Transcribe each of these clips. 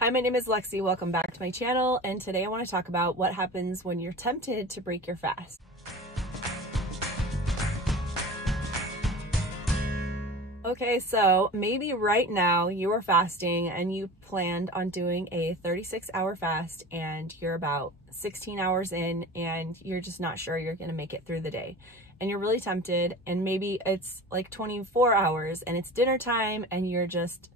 Hi, my name is Lexi. Welcome back to my channel, and today I want to talk about what happens when you're tempted to break your fast. Okay, so maybe right now you are fasting and you planned on doing a 36-hour fast and you're about 16 hours in and you're just not sure you're going to make it through the day. And you're really tempted, and maybe it's like 24 hours and it's dinner time and you're just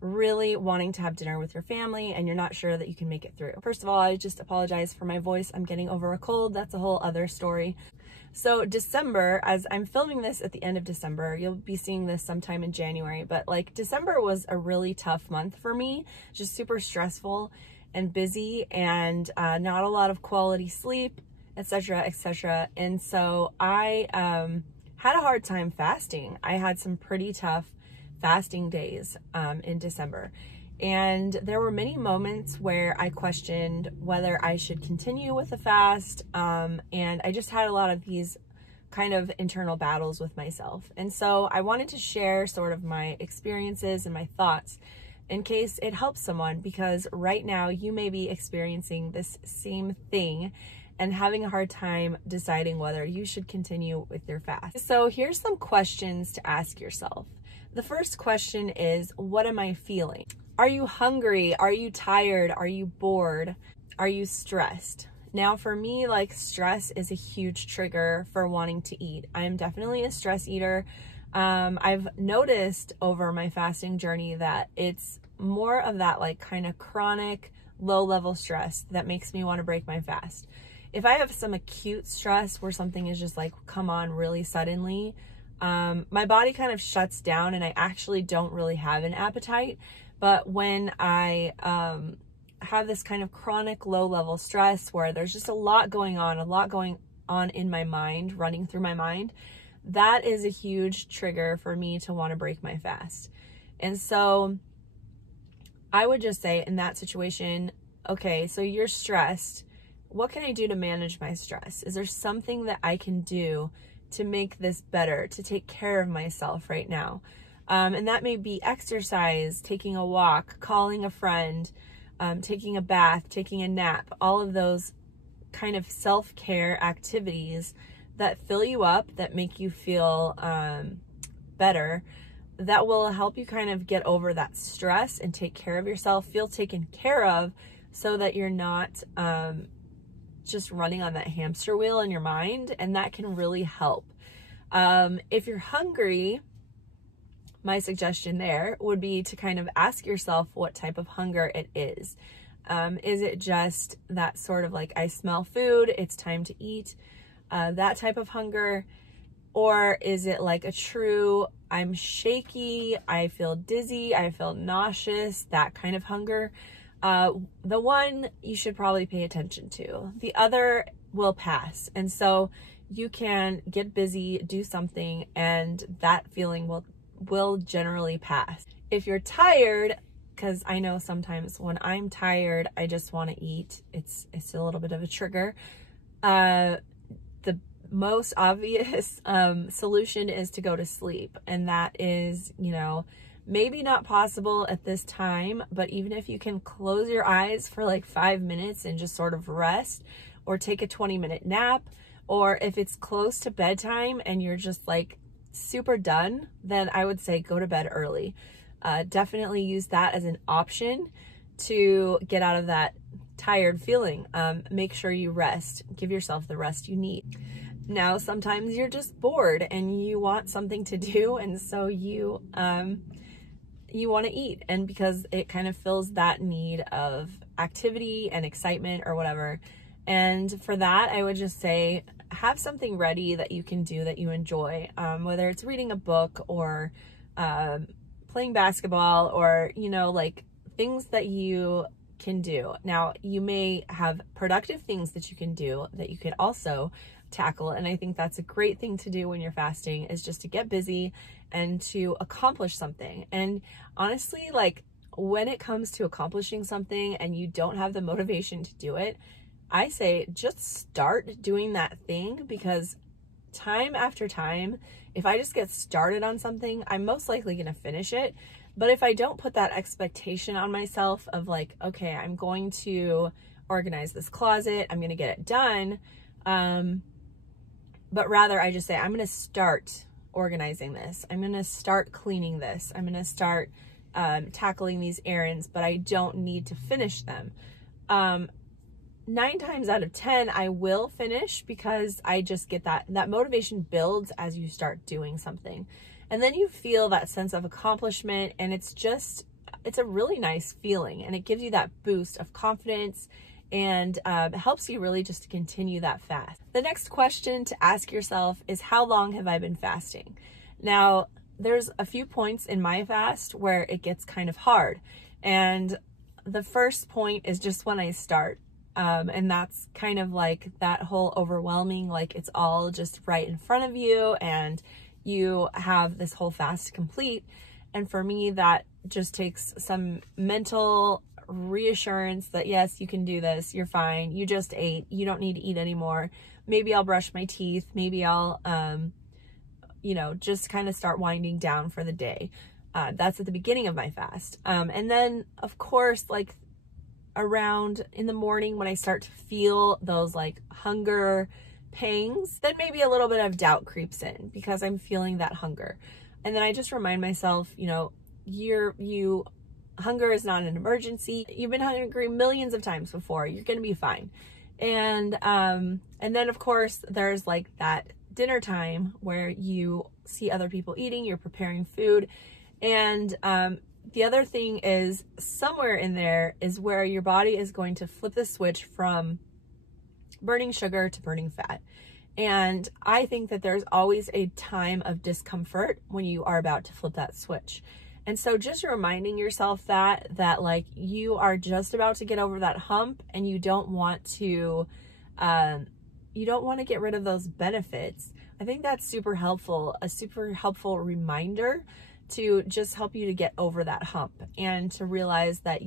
really wanting to have dinner with your family and you're not sure that you can make it through. First of all, I just apologize for my voice. I'm getting over a cold. That's a whole other story. So December, as I'm filming this at the end of December, you'll be seeing this sometime in January, but like December was a really tough month for me, just super stressful and busy and not a lot of quality sleep, etc., etc. And so I had a hard time fasting. I had some pretty tough fasting days in December. And there were many moments where I questioned whether I should continue with the fast. And I just had a lot of these kind of internal battles with myself. And so I wanted to share sort of my experiences and my thoughts in case it helps someone, because right now you may be experiencing this same thing and having a hard time deciding whether you should continue with your fast. So here's some questions to ask yourself. The first question is, what am I feeling? Are you hungry? Are you tired? Are you bored? Are you stressed? Now for me, like, stress is a huge trigger for wanting to eat. I am definitely a stress eater. I've noticed over my fasting journey that it's more of that like kind of chronic low level stress that makes me want to break my fast. If I have some acute stress where something is just like come on really suddenly, my body kind of shuts down and I actually don't really have an appetite. But when I have this kind of chronic low level stress where there's just a lot going on in my mind, running through my mind, that is a huge trigger for me to want to break my fast. And so I would just say in that situation, okay, so you're stressed. What can I do to manage my stress? Is there something that I can do to make this better, to take care of myself right now? And that may be exercise, taking a walk, calling a friend, taking a bath, taking a nap, all of those kind of self-care activities that fill you up, that make you feel better, that will help you kind of get over that stress and take care of yourself, feel taken care of, so that you're not just running on that hamster wheel in your mind, and that can really help. If you're hungry, my suggestion there would be to kind of ask yourself what type of hunger it is. Is it just that sort of like, I smell food, it's time to eat, that type of hunger? Or is it like a true, I'm shaky, I feel dizzy, I feel nauseous, that kind of hunger? The one you should probably pay attention to. The other will pass. And so you can get busy, do something, and that feeling will generally pass. If you're tired, because I know sometimes when I'm tired, I just want to eat. It's a little bit of a trigger. The most obvious solution is to go to sleep. And that is, you know, maybe not possible at this time, but even if you can close your eyes for like 5 minutes and just sort of rest, or take a 20-minute nap, or if it's close to bedtime and you're just like super done, then I would say go to bed early. Definitely use that as an option to get out of that tired feeling. Make sure you rest. Give yourself the rest you need. Now, sometimes you're just bored and you want something to do, and so you want to eat, and because it kind of fills that need of activity and excitement or whatever. And for that, I would just say have something ready that you can do that you enjoy, whether it's reading a book or playing basketball, or, you know, like things that you can do. Now, you may have productive things that you can do that you could also tackle, and I think that's a great thing to do when you're fasting, is just to get busy and to accomplish something. And honestly, like when it comes to accomplishing something and you don't have the motivation to do it, I say just start doing that thing, because time after time, if I just get started on something, I'm most likely going to finish it. But if I don't put that expectation on myself of like, okay, I'm going to organize this closet, I'm going to get it done, but rather I just say, I'm going to start organizing this. I'm going to start cleaning this. I'm going to start tackling these errands, but I don't need to finish them. 9 times out of 10, I will finish because I just get that motivation builds as you start doing something. And then you feel that sense of accomplishment, and it's a really nice feeling, and it gives you that boost of confidence, and it helps you really just to continue that fast. The next question to ask yourself is, how long have I been fasting? Now, there's a few points in my fast where it gets kind of hard. And the first point is just when I start. And that's kind of like that whole overwhelming, like it's all just right in front of you and you have this whole fast to complete. And for me, that just takes some mental reassurance that yes, you can do this, you're fine, you just ate, you don't need to eat anymore. Maybe I'll brush my teeth, maybe I'll just kind of start winding down for the day. That's at the beginning of my fast. And then of course, like around in the morning when I start to feel those like hunger pangs, then maybe a little bit of doubt creeps in because I'm feeling that hunger. And then I just remind myself, hunger is not an emergency. You've been hungry millions of times before. You're going to be fine. And then of course there's like that dinner time where you see other people eating, you're preparing food. And the other thing is, somewhere in there is where your body is going to flip the switch from burning sugar to burning fat. And I think that there's always a time of discomfort when you are about to flip that switch. And so just reminding yourself that like you are just about to get over that hump, and you don't want to get rid of those benefits. I think that's super helpful, a super helpful reminder to just help you to get over that hump and to realize that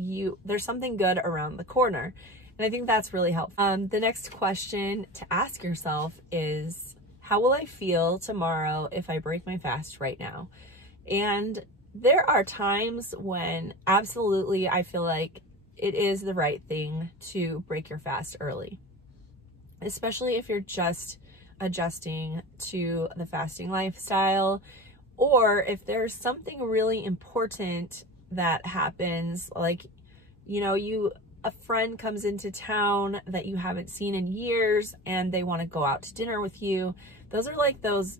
there's something good around the corner. And I think that's really helpful. The next question to ask yourself is, how will I feel tomorrow if I break my fast right now? And there are times when absolutely I feel like it is the right thing to break your fast early, especially if you're just adjusting to the fasting lifestyle, or if there's something really important that happens, like, a friend comes into town that you haven't seen in years and they want to go out to dinner with you. Those are like those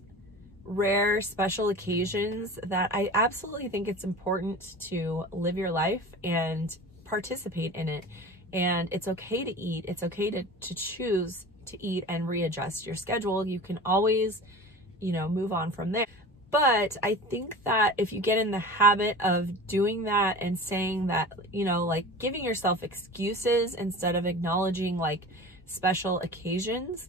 rare special occasions that I absolutely think it's important to live your life and participate in it. And it's okay to eat. It's okay to choose to eat and readjust your schedule. You can always, move on from there. But I think that if you get in the habit of doing that and saying that, like giving yourself excuses instead of acknowledging like special occasions,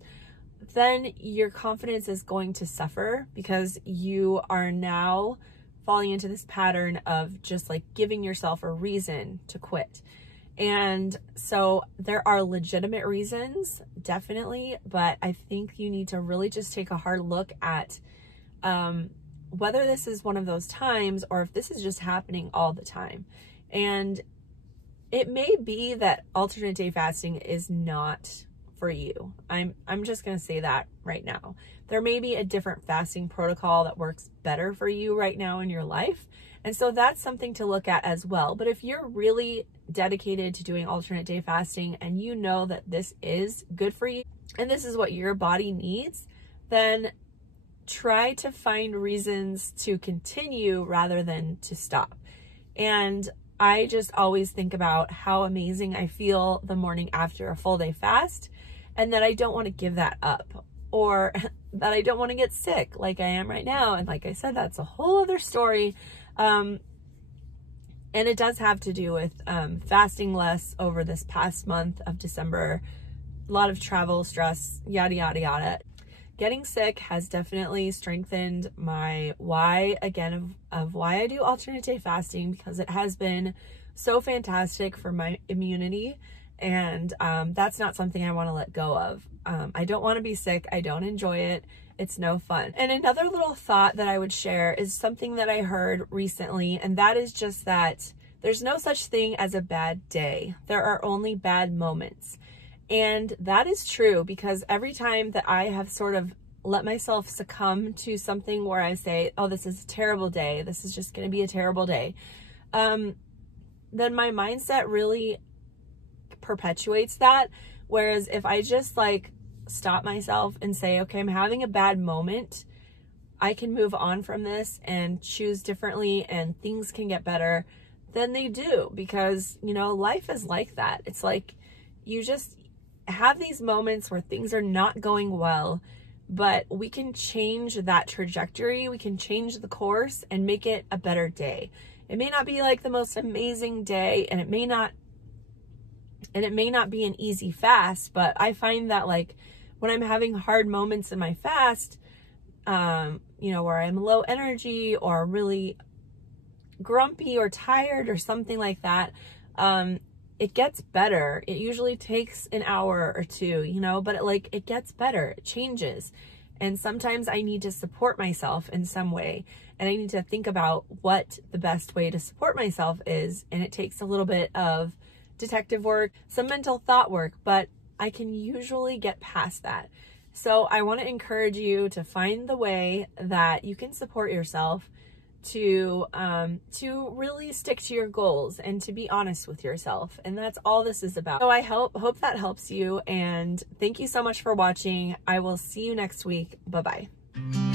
then your confidence is going to suffer because you are now falling into this pattern of just like giving yourself a reason to quit. And so there are legitimate reasons, definitely, but I think you need to really just take a hard look at whether this is one of those times or if this is just happening all the time. And it may be that alternate day fasting is not for you. I'm just going to say that right now. There may be a different fasting protocol that works better for you right now in your life. And so that's something to look at as well. But if you're really dedicated to doing alternate day fasting and you know that this is good for you and this is what your body needs, then try to find reasons to continue rather than to stop. And I just always think about how amazing I feel the morning after a full day fast, and that I don't want to give that up, or that I don't want to get sick like I am right now. And like I said, that's a whole other story. And it does have to do with fasting less over this past month of December, a lot of travel, stress, yada, yada, yada. Getting sick has definitely strengthened my why, again, of why I do alternate day fasting, because it has been so fantastic for my immunity. And that's not something I want to let go of. I don't want to be sick. I don't enjoy it. it's no fun. And another little thought that I would share is something that I heard recently, and that is just that there's no such thing as a bad day. There are only bad moments. And that is true, because every time that I have sort of let myself succumb to something where I say, oh, this is a terrible day, this is just going to be a terrible day, then my mindset really perpetuates that. Whereas if I just like stop myself and say, okay, I'm having a bad moment, I can move on from this and choose differently and things can get better, then they do. Because, you know, life is like that. It's like you just have these moments where things are not going well, but we can change that trajectory. We can change the course and make it a better day. It may not be like the most amazing day, and it may not be an easy fast, but I find that like when I'm having hard moments in my fast, you know, where I'm low energy or really grumpy or tired or something like that, it gets better. It usually takes an hour or two, you know, but it gets better, it changes. And sometimes I need to support myself in some way, and I need to think about what the best way to support myself is. And it takes a little bit of detective work, some mental thought work, but I can usually get past that. So I want to encourage you to find the way that you can support yourself, to really stick to your goals and to be honest with yourself. And that's all this is about. So I hope that helps you, and thank you so much for watching. I will see you next week. Bye-bye.